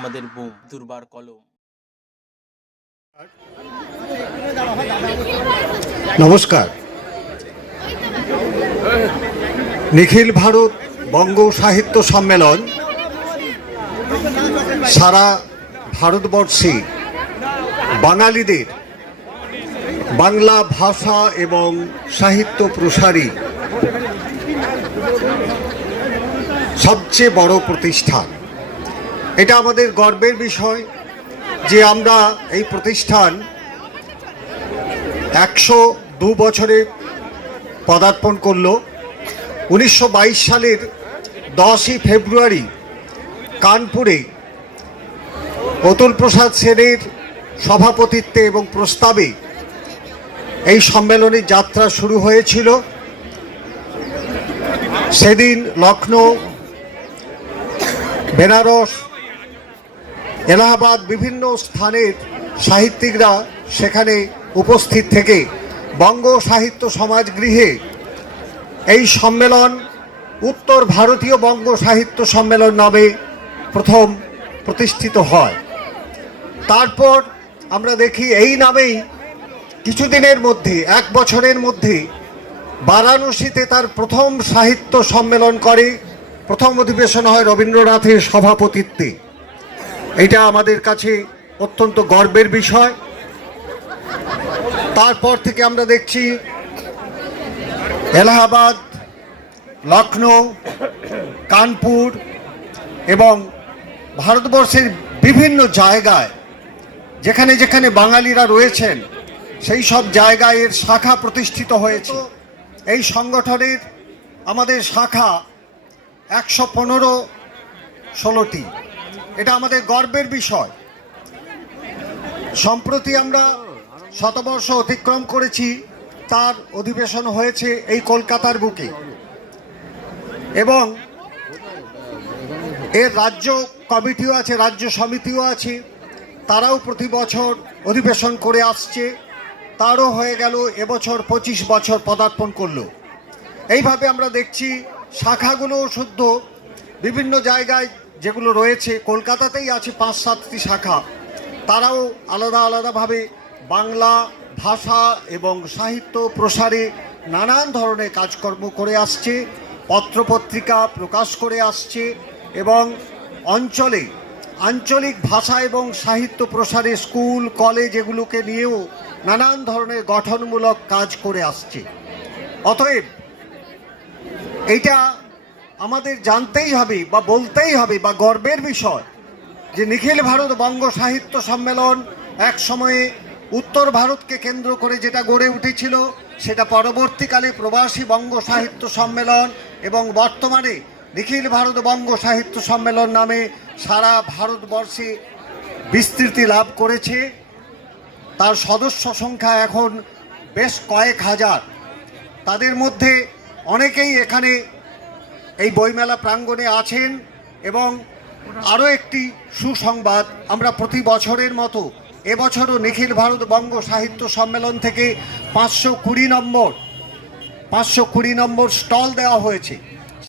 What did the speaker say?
আমাদের বুম দুর্বার কলম। নমস্কার। নিখিল ভারত বঙ্গ সাহিত্য সম্মেলন সারা ভারতবর্ষে বাঙালিদের বাংলা ভাষা এবং সাহিত্য প্রসারী সবচেয়ে বড় প্রতিষ্ঠান। এটা আমাদের গর্বের বিষয় যে আমরা এই প্রতিষ্ঠান 102 বছরে পদার্পণ করল। 1922 সালের 10ই ফেব্রুয়ারি কানপুরে অতুল প্রসাদ সেনের সভাপতিত্বে এবং প্রস্তাবে এই সম্মেলনের যাত্রা শুরু হয়েছিল। সেদিন লখনৌ, বেনারস, এলাহাবাদ বিভিন্ন স্থানের সাহিত্যিকরা সেখানে উপস্থিত থেকে বঙ্গ সাহিত্য সমাজগৃহে এই সম্মেলন উত্তর ভারতীয় বঙ্গ সাহিত্য সম্মেলন নামে প্রথম প্রতিষ্ঠিত হয়। তারপর আমরা দেখি এই নামেই কিছুদিনের মধ্যে, 1 বছরের মধ্যে বারাণসীতে তার প্রথম সাহিত্য সম্মেলন করে। প্রথম অধিবেশন হয় রবীন্দ্রনাথের সভাপতিত্বে। এটা আমাদের কাছে অত্যন্ত গর্বের বিষয়। তারপর থেকে আমরা দেখছি এলাহাবাদ, লখনৌ, কানপুর এবং ভারতবর্ষের বিভিন্ন জায়গায় যেখানে যেখানে বাঙালিরা রয়েছেন সেই সব জায়গায় এর শাখা প্রতিষ্ঠিত হয়েছে। এই সংগঠনের আমাদের শাখা 115-16টি। এটা আমাদের গর্বের বিষয়। সম্প্রতি আমরা শতবর্ষ অতিক্রম করেছি, তার অধিবেশন হয়েছে এই কলকাতার বুকে এবং এর রাজ্য কমিটিও আছে, রাজ্য সমিতিও আছে। তারাও প্রতি বছর অধিবেশন করে আসছে। তারও হয়ে গেল এবছর 25 বছর পদার্পণ করলো। এইভাবে আমরা দেখছি শাখাগুলো শুদ্ধ বিভিন্ন জায়গায় যেগুলো রয়েছে, কলকাতাতেই আছে 5-7টি শাখা। তারাও আলাদা আলাদাভাবে বাংলা ভাষা এবং সাহিত্য প্রসারে নানান ধরনের কাজকর্ম করে আসছে, পত্রপত্রিকা প্রকাশ করে আসছে এবং অঞ্চলে আঞ্চলিক ভাষা এবং সাহিত্য প্রসারে স্কুল কলেজ এগুলোকে নিয়েও নানান ধরনের গঠনমূলক কাজ করে আসছে। অতএব এইটা আমাদের জানতেই হবে বা বলতেই হবে বা গর্বের বিষয় যে নিখিল ভারত বঙ্গ সাহিত্য সম্মেলন এক সময়ে উত্তর ভারতকে কেন্দ্র করে যেটা গড়ে উঠেছিল, সেটা পরবর্তীকালে প্রবাসী বঙ্গ সাহিত্য সম্মেলন এবং বর্তমানে নিখিল ভারত বঙ্গ সাহিত্য সম্মেলন নামে সারা ভারতবর্ষে বিস্তৃতি লাভ করেছে। তার সদস্য সংখ্যা এখন বেশ কয়েক হাজার। তাদের মধ্যে অনেকেই এখানে এই বইমেলা প্রাঙ্গণে আছেন এবং আরও একটি সুসংবাদ, আমরা প্রতি বছরের মতো এবছরও নিখিল ভারত বঙ্গ সাহিত্য সম্মেলন থেকে 520 নম্বর স্টল দেওয়া হয়েছে।